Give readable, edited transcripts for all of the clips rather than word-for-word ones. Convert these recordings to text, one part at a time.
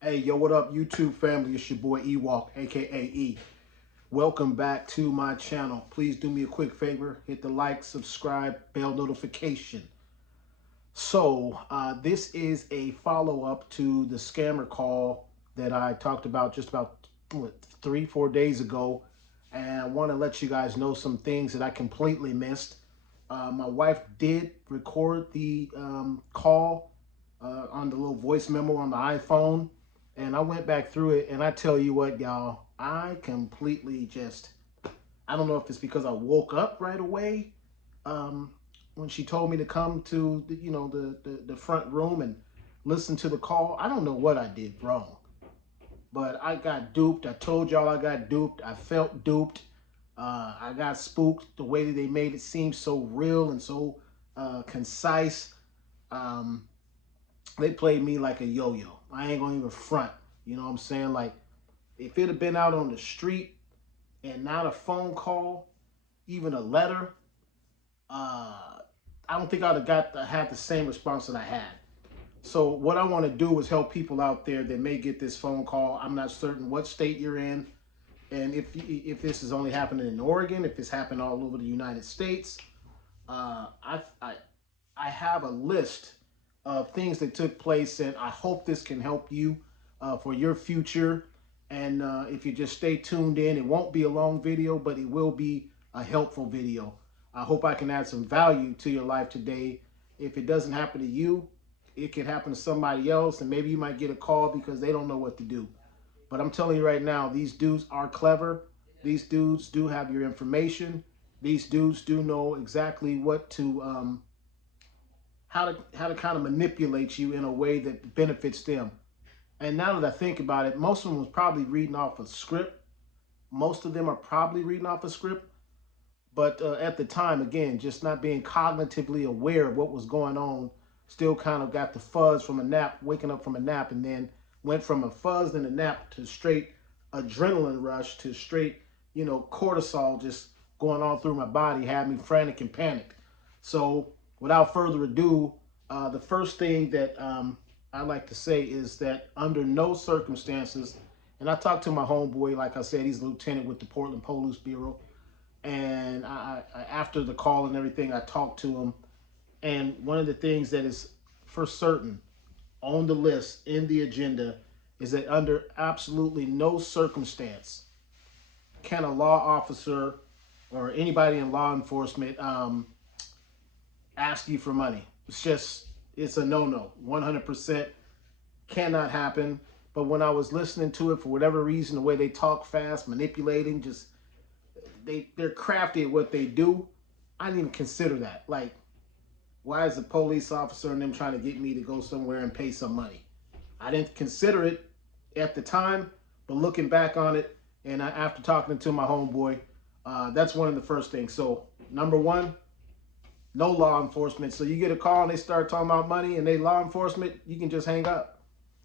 Hey, yo, what up, YouTube family? It's your boy Ewalk, aka E. Welcome back to my channel. Please do me a quick favor, hit the like, subscribe, bell notification. This is a follow-up to the scammer call that I talked about just about 3, 4 days ago. And I want to let you guys know some things that I completely missed. My wife did record the call on the little voice memo on the iPhone, and I went back through it, and I tell you what, y'all, I completely just, I don't know if it's because I woke up right away um, when she told me to come to the front room and listen to the call. I don't know what I did wrong, but I got duped. I told y'all I got duped. I felt duped. I got spooked the way that they made it seem so real and so concise. Um, they played me like a yo-yo. I ain't gonna even front. You know what I'm saying? Like, if it had been out on the street and not a phone call, even a letter, I don't think I'd have had the same response that I had. So what I want to do is help people out there that may get this phone call. I'm not certain what state you're in, and if this is only happening in Oregon, if it's happened all over the United States. Uh, I, I I have a list of things that took place, and I hope this can help you for your future. And if you just stay tuned in, it won't be a long video, but it will be a helpful video. I hope I can add some value to your life today. If it doesn't happen to you, it could happen to somebody else, and maybe you might get a call because they don't know what to do. But I'm telling you right now, these dudes are clever. These dudes do have your information. These dudes do know exactly what to how to kind of manipulate you in a way that benefits them. And now that I think about it, most of them was probably reading off a script. Most of them are probably reading off a script. But at the time, again, just not being cognitively aware of what was going on, still kind of got the fuzz from a nap, waking up from a nap, and then went from a fuzz and a nap to straight adrenaline rush to straight, cortisol just going all through my body, had me frantic and panicked. So without further ado, the first thing that I like to say is that under no circumstances, and I talked to my homeboy, like I said, he's a lieutenant with the Portland Police Bureau, and after the call and everything, I talked to him, and one of the things that is for certain on the list in the agenda is that under absolutely no circumstance can a law officer or anybody in law enforcement ask you for money. It's a no-no. 100% cannot happen. But when I was listening to it, for whatever reason, the way they talk fast, manipulating, just they're crafty at what they do. I didn't even consider that. Like, why is a police officer and them trying to get me to go somewhere and pay some money? I didn't consider it at the time, but looking back on it, and after talking to my homeboy, that's one of the first things. So number one, no law enforcement. So you get a call and they start talking about money and they law enforcement, you can just hang up.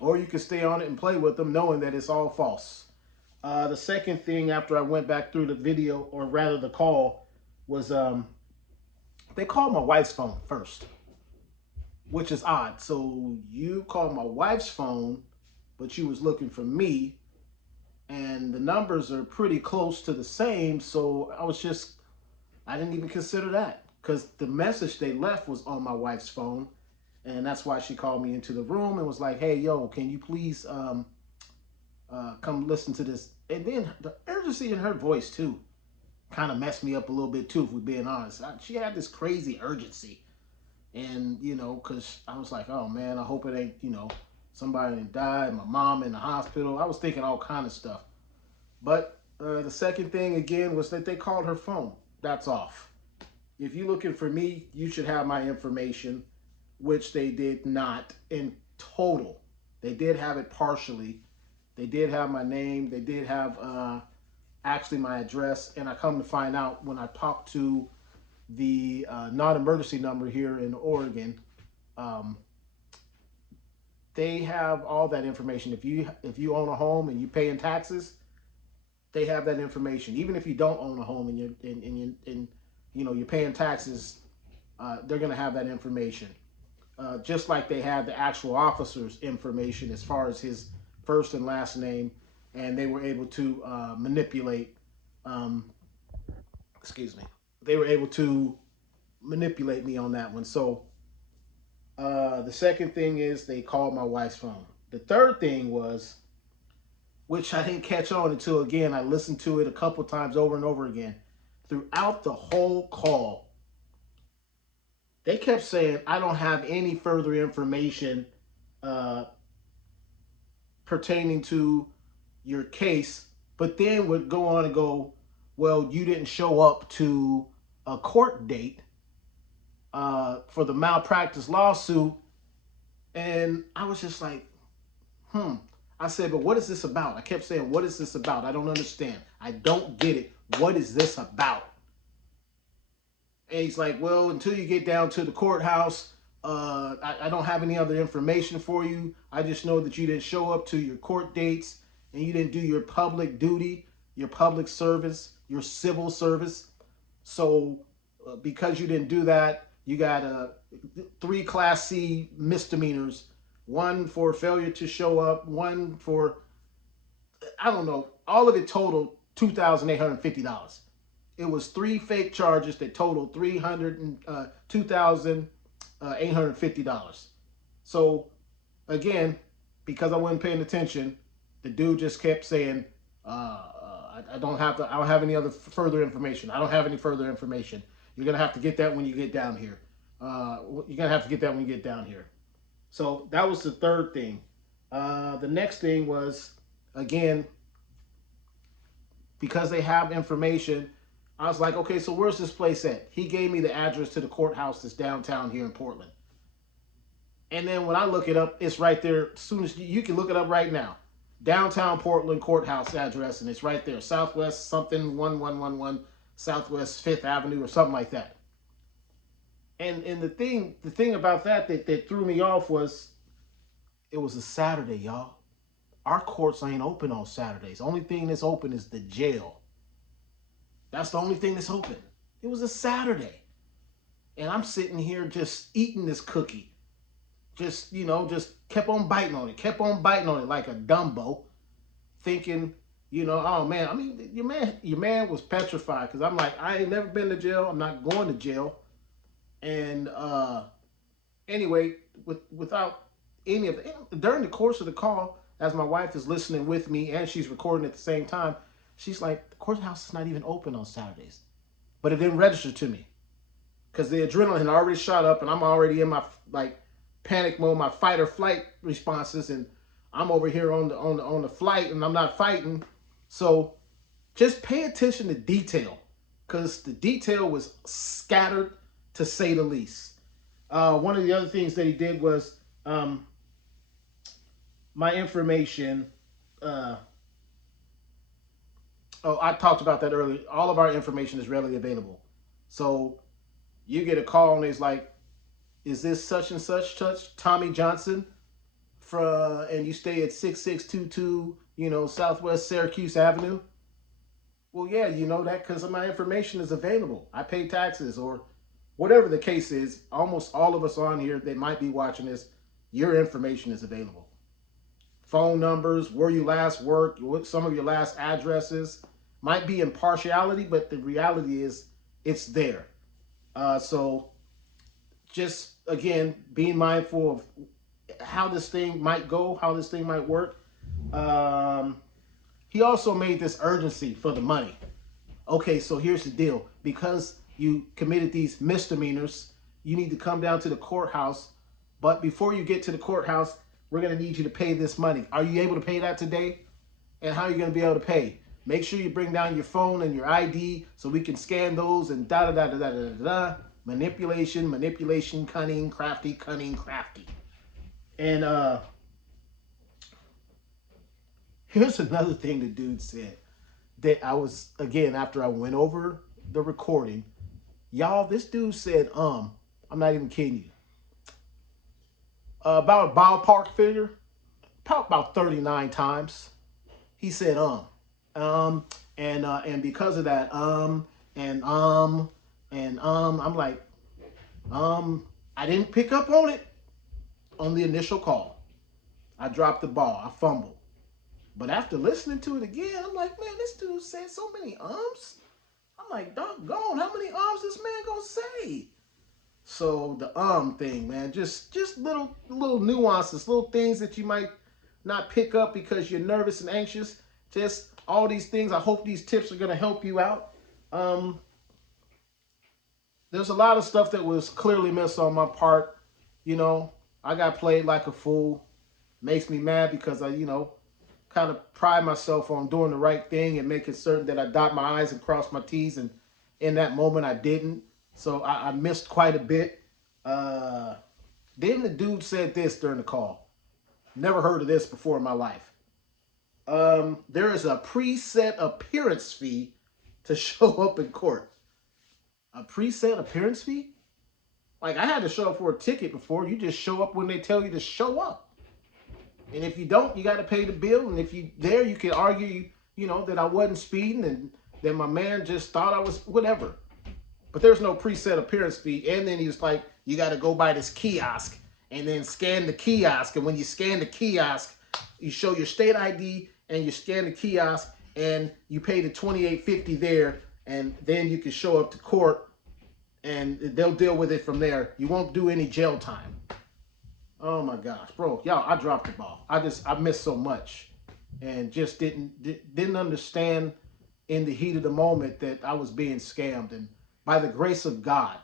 Or you can stay on it and play with them knowing that it's all false. The second thing after I went back through the video, or rather the call, was they called my wife's phone first, which is odd. So you called my wife's phone, but you was looking for me, and the numbers are pretty close to the same. So I didn't even consider that because the message they left was on my wife's phone, and that's why she called me into the room and was like, "Hey, yo, can you please come listen to this?" And then the urgency in her voice too kind of messed me up a little bit too, if we're being honest. She had this crazy urgency, and because I was like, "Oh man, I hope it ain't somebody that died, my mom in the hospital." I was thinking all kind of stuff. But the second thing again was that they called her phone. That's off. If you're looking for me, you should have my information, which they did not in total. They did have it partially. They did have my name. They did have actually my address. And I come to find out when I talked to the non-emergency number here in Oregon, um, they have all that information. If you own a home and you pay in taxes, they have that information. Even if you don't own a home and you're paying taxes, they're going to have that information. Just like they have the actual officer's information as far as his first and last name, and they were able to manipulate. Um, excuse me. They were able to manipulate me on that one. So the second thing is they called my wife's phone. The third thing was, which I didn't catch on until again I listened to it a couple times over and over again. Throughout the whole call, they kept saying, "I don't have any further information uh, pertaining to your case," but then would go on and go, "Well, you didn't show up to a court date for the malpractice lawsuit," and I was just like, "Hmm." I said, "But what is this about?" I kept saying, "What is this about? I don't understand. I don't get it. What is this about?" And he's like, "Well, until you get down to the courthouse, I don't have any other information for you. I just know that you didn't show up to your court dates and you didn't do your public duty, your public service, your civil service. So, because you didn't do that, you got three Class C misdemeanors, one for failure to show up, one for, I don't know, all of it totaled $2,850. It was three fake charges that totaled $2,850. So again, because I wasn't paying attention, the dude just kept saying, I don't have any other further information. I don't have any further information. You're gonna have to get that when you get down here. You're gonna have to get that when you get down here." So that was the third thing. The next thing was, again, because they have information, I was like, "Okay, so where's this place at?" He gave me the address to the courthouse that's downtown here in Portland. And then when I look it up, it's right there. As soon as you can look it up right now, downtown Portland courthouse address, and it's right there, Southwest something 1111 Southwest Fifth Avenue or something like that. And the thing about that threw me off was it was a Saturday, y'all. Our courts ain't open on Saturdays. The only thing that's open is the jail. That's the only thing that's open. It was a Saturday, and I'm sitting here just eating this cookie, just kept on biting on it, kept on biting on it like a Dumbo, thinking, oh man, I mean, your man was petrified because I'm like, I ain't never been to jail. I'm not going to jail. And anyway, without any of it, during the course of the call, as my wife is listening with me and she's recording at the same time, she's like, "The courthouse is not even open on Saturdays," but it didn't register to me because the adrenaline had already shot up and I'm already in my like panic mode, my fight or flight responses, and I'm over here on the flight and I'm not fighting. So just pay attention to detail because the detail was scattered to say the least. One of the other things that he did was my information. Uh, oh, I talked about that earlier. All of our information is readily available. So you get a call and it's like, "Is this such and such Tommy Johnson and you stay at 6622 Southwest Syracuse Avenue?" Well, yeah, you know that because my information is available. I pay taxes or whatever the case is. Almost all of us on here that might be watching this, your information is available. Phone numbers, where you last worked, what some of your last addresses. Might be impartiality, but the reality is it's there. So just again, being mindful of how this thing might go, how this thing might work. Um, he also made this urgency for the money. Okay, so here's the deal. Because you committed these misdemeanors, you need to come down to the courthouse. But before you get to the courthouse, we're going to need you to pay this money. Are you able to pay that today? And how are you going to be able to pay? Make sure you bring down your phone and your ID so we can scan those and da da da da da da da. Manipulation, cunning, crafty, cunning, crafty. And here's another thing the dude said that I was, again, after I went over the recording, y'all, this dude said, I'm not even kidding you, about a ballpark figure, probably about 39 times. He said, um, and because of that, I'm like, um, I didn't pick up on it on the initial call. I dropped the ball. I fumbled. But after listening to it again, I'm like, man, this dude said so many ums. I'm like, doggone, how many ums this man gonna say? So the thing, man, just little nuances, little things that you might not pick up because you're nervous and anxious. Just all these things. I hope these tips are gonna help you out. Um, there's a lot of stuff that was clearly missed on my part. You know, I got played like a fool. Makes me mad because I, kind of pride myself on doing the right thing and making certain that I dot my I's and cross my T's. And in that moment, I didn't. So I missed quite a bit. Uh, then the dude said this during the call. Never heard of this before in my life. There is a preset appearance fee to show up in court. A preset appearance fee? Like I had to show up for a ticket before. You just show up when they tell you to show up. And if you don't, you got to pay the bill. And if you there, you can argue, that I wasn't speeding and that my man just thought I was whatever. But there's no preset appearance fee. And then he was like, you got to go by this kiosk and then scan the kiosk. And when you scan the kiosk, you show your state ID and you scan the kiosk and you pay the $28.50 there. And then you can show up to court and they'll deal with it from there. You won't do any jail time. Oh my gosh, bro, y'all, I dropped the ball. I missed so much and just didn't understand in the heat of the moment that I was being scammed. And by the grace of God,